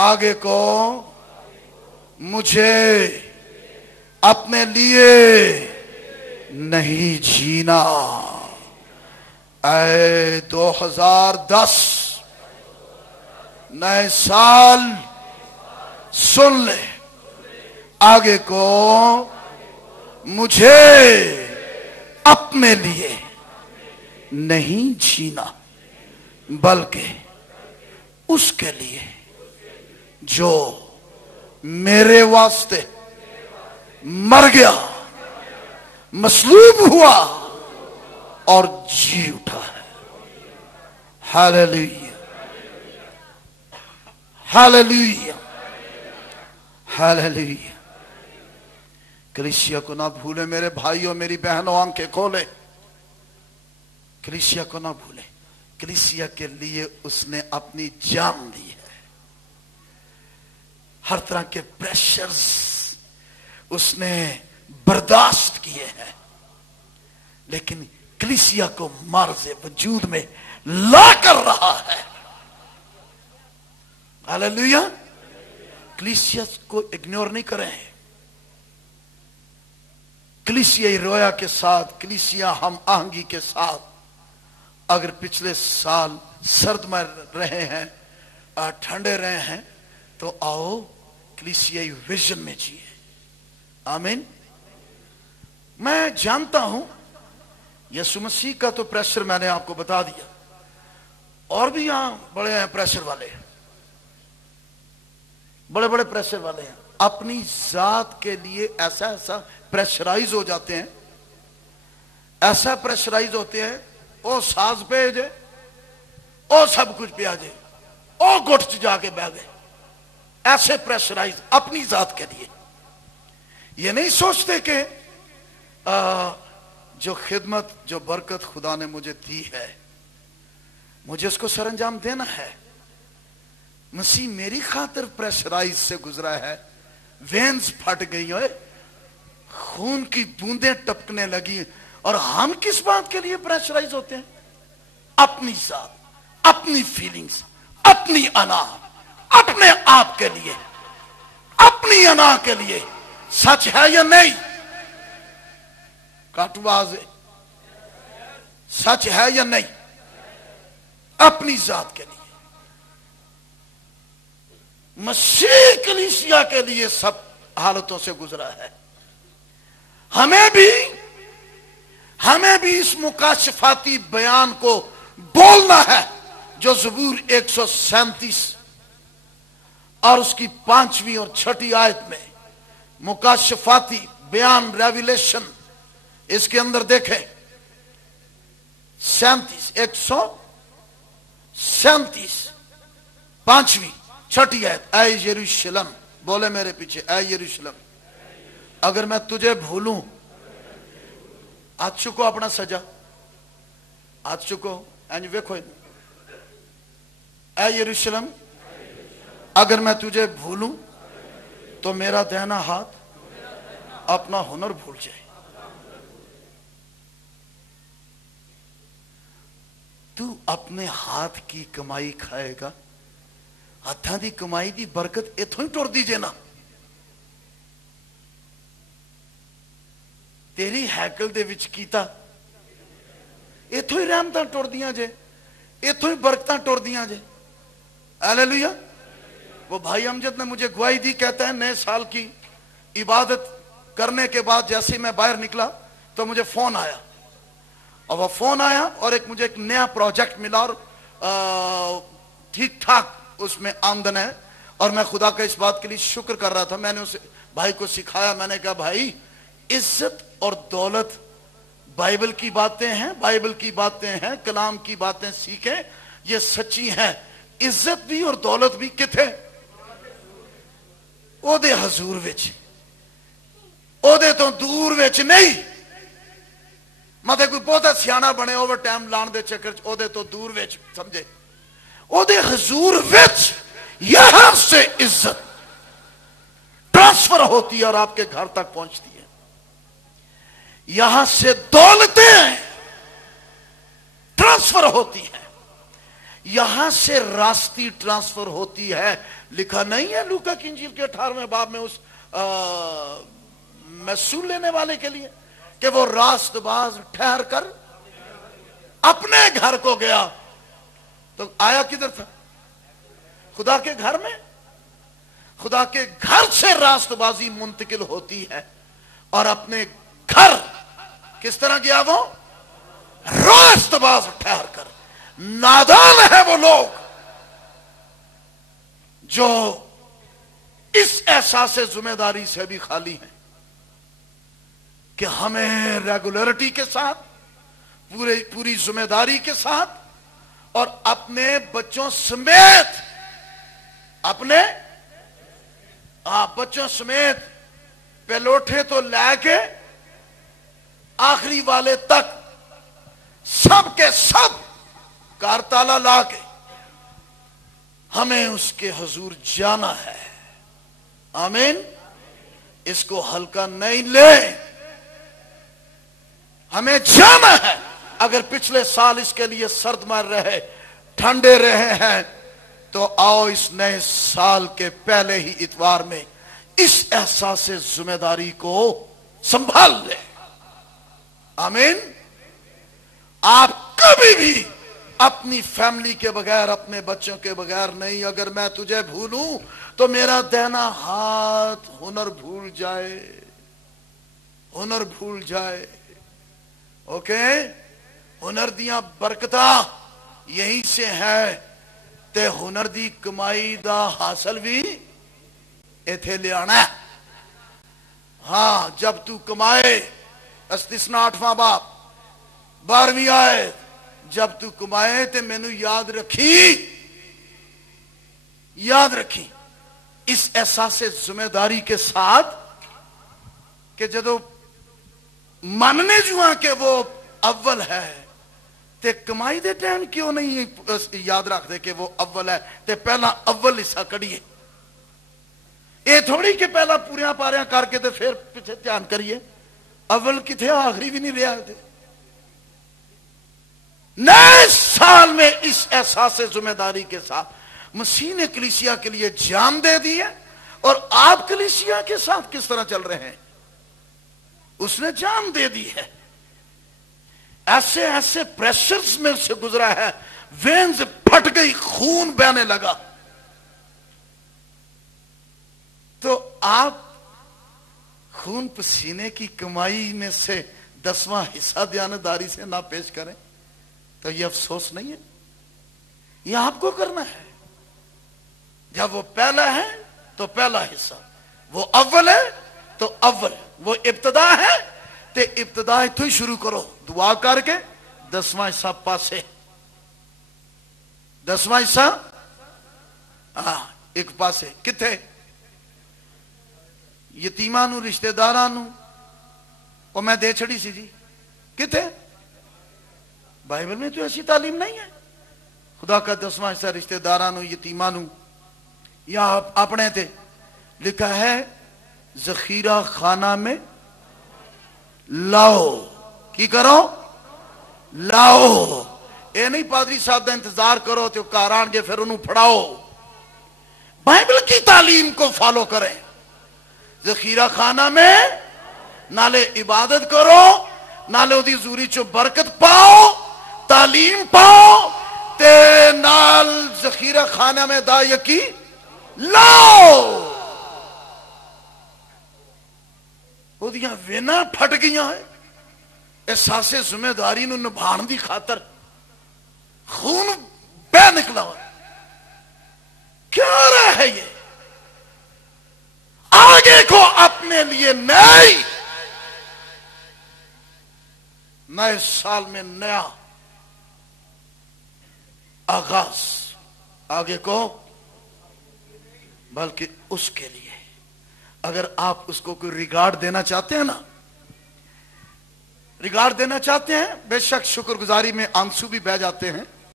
आगे को मुझे अपने लिए नहीं जीना। ऐ 2010 नए साल सुन ले, आगे को मुझे अपने लिए नहीं जीना बल्कि उसके लिए जो मेरे वास्ते मर गया, मसलूब हुआ और जी उठा है। Hallelujah, hallelujah, hallelujah. कलीसिया को ना भूले मेरे भाइयों, मेरी बहनों, आंखें खोले। कलीसिया को ना भूले, कलीसिया के लिए उसने अपनी जान दी है। हर तरह के प्रेशर्स उसने बर्दाश्त किए हैं, लेकिन कलीसिया को मार्ज़े वजूद में ला कर रहा है। हालेलुया। कलीसिया को इग्नोर नहीं करें। कलीसिया रोया के साथ, कलीसिया हम आहंगी के साथ, अगर पिछले साल सर्द में रहे हैं, ठंडे रहे हैं, तो आओ कलीसियाई विजन में जिए। आमीन। मैं जानता हूं यीशु मसीह का तो प्रेशर मैंने आपको बता दिया, और भी यहां बड़े हैं प्रेशर वाले, बड़े बड़े प्रेशर वाले हैं। अपनी जात के लिए ऐसा ऐसा प्रेशराइज हो जाते हैं, ऐसा प्रेशराइज होते हैं, ओ साज पे जे, ओ सब कुछ पे आ जाए, ओ गुट च जाके बह गए। ऐसे प्रेशराइज अपनी जात के लिए। ये नहीं सोचते कि जो खिदमत, जो बरकत खुदा ने मुझे दी है, मुझे उसको सरंजाम देना है। मसीह मेरी खातिर प्रेशराइज से गुजरा है। वेन्स फट गई है, खून की बूंदें टपकने लगी, और हम किस बात के लिए प्रेशराइज होते हैं? अपनी जात, अपनी फीलिंग्स, अपनी अना, अपने आप के लिए, अपनी अना के लिए। सच है या नहीं? काटवाज, सच है या नहीं? अपनी जात के लिए। मसीह कलीसिया के लिए सब हालतों से गुजरा है। हमें भी इस मुकाशफाती बयान को बोलना है जो ज़बूर 137 और उसकी 5वीं और 6ठी आयत में मुकाशफाती बयान, रेविलेशन, इसके अंदर देखें 137 5वीं 6ठी आयत। ऐ यरूशलेम, बोले मेरे पीछे, ऐ यरूशलेम, अगर मैं तुझे भूलूं, आज चुको अपना सजा, आज चुको एंज वेखो। ऐ यरूशलेम, अगर मैं तुझे भूलूं तो मेरा दाहिना हाथ अपना हुनर भूल जाए। तू अपने हाथ की कमाई खाएगा, हत्थां दी कमाई दी बरकत इथों ही टुर दी जे ना। तेरी हैकल दे विच कीता, इथों ही रहमतां टुरदियां जे, इथों ही बरकतां टुरदियां जे। हालेलुया। वो भाई अमजद ने मुझे गवाही दी, कहता है नए साल की इबादत करने के बाद जैसे ही मैं बाहर निकला तो मुझे फोन आया, और वो फोन आया और मुझे एक नया प्रोजेक्ट मिला, और ठीक ठाक उसमें आमदन है, और मैं खुदा का इस बात के लिए शुक्र कर रहा था। मैंने उस भाई को सिखाया, मैंने कहा भाई इज्जत और दौलत बाइबल की बातें हैं, बाइबल की बातें हैं, कलाम की बातें सीखें, ये सच्ची हैं। इज्जत भी और दौलत भी किथे? ओदे हजूर विच, ओदे तो दूर विच नहीं। मतलब कोई बहुता सियाना बने ओवर टाइम लाने दे चक्कर च, ओदे तो दूर विच समझे, ओदे हजूर विच यहां से इज्जत ट्रांसफर होती है और आपके घर तक पहुंचती है। यहां से दौलतें ट्रांसफर होती हैं, यहां से रास्ती ट्रांसफर होती है। लिखा नहीं है लूका की इंजील के 18वें बाब में उस महसूल लेने वाले के लिए कि वो रास्तबाज ठहर कर अपने घर को गया। तो आया किधर था? खुदा के घर में। खुदा के घर से रास्तबाजी मुंतकिल होती है और अपने घर किस तरह गया वो? रास्तबाज ठहर कर। नादान है वो लोग जो इस एहसास जिम्मेदारी से भी खाली हैं कि हमें रेगुलरिटी के साथ, पूरी जिम्मेदारी के साथ और अपने बच्चों समेत, अपने बच्चों समेत पेलोठे तो लेके आखिरी वाले तक सब के सब कार ताला ला के हमें उसके हुजूर जाना है। आमीन। इसको हल्का नहीं ले, हमें जाना है। अगर पिछले साल इसके लिए सर्द मार रहे, ठंडे रहे हैं, तो आओ इस नए साल के पहले ही इतवार में इस एहसास से जिम्मेदारी को संभाल ले। आमीन। आप कभी भी अपनी फैमिली के बगैर, अपने बच्चों के बगैर नहीं। अगर मैं तुझे भूलूं तो मेरा देना हाथ हुनर भूल जाए, हुनर भूल जाए। ओके। हुनर दिया बरकता यहीं से है ते हुनर दी कमाई दा हासिल भी इथे ले आना। हाँ, जब तू कमाए, अस्तिसना 8वां बाब 12वीं आयत, जब तू कमाए ते मैनू याद रखी, याद रखी इस एहसास जिम्मेदारी के साथ कि जदों मानने जुआ कि वो अव्वल है ते कमाई दे टाइम क्यों नहीं याद रखते कि वो अव्वल है ते पहला अव्वल हिस्सा कढ़िए। ये थोड़ी कि पहला पूरियां पारियां करके ते फिर पीछे ध्यान करिए। अव्वल किथे, आखिरी भी नहीं रहा थे। नए साल में इस एहसास जिम्मेदारी के साथ मसीह ने कलीसिया के लिए जान दे दी है। और आप कलीसिया के साथ किस तरह चल रहे हैं? उसने जान दे दी है। ऐसे ऐसे प्रेशर्स में से गुजरा है, वेन्स फट गई, खून बहने लगा। तो आप खून पसीने की कमाई में से 10वां हिस्सा दयानतदारी से ना पेश करें तो ये अफसोस नहीं है? ये आपको करना है। जब वो पहला है तो पहला हिस्सा, वो अव्वल है तो अव्वल, वो इब्तदा है ते इब्तदा इत्थों ही शुरू करो, दुआ करके 10वां हिस्सा पासे। 10वां हिस्सा एक पासे किथे? यतीमां नूं, रिश्तेदारां नूं। और मैं दे छड़ी सी जी, किथे? बाइबल में तो ऐसी तालीम नहीं है। खुदा का 10वां हिस्सा रिश्तेदारां नूं, यतीमां नूं, या अपने थे लिखा है जखीरा खाना में लाओ। की करो? लाओ। ये नहीं पादरी साहब का इंतजार करो तो घर आएंगे फिर उन्होंने फड़ाओ। बाइबल की तालीम को फॉलो करें। जखीरा खाना में नाले इबादत करो, नाले उदी जूरी चो बरकत पाओ, तालीम पाओ ते नाल जखीरा खाना में दा यकी लाओ। ਉਹਦੀਆਂ ਵੇਨਾਂ फट गईयां है एहसासे जिम्मेदारी ਨੂੰ ਨਿਭਾਉਣ ਦੀ खातर खून बह निकला हुआ। क्या रहा है ये? आगे को अपने लिए नए साल में नया आगाज, आगे को बल्कि उसके लिए अगर आप उसको कोई रिगार्ड देना चाहते हैं ना, रिगार्ड देना चाहते हैं, बेशक शुक्रगुजारी में आंसू भी बह जाते हैं।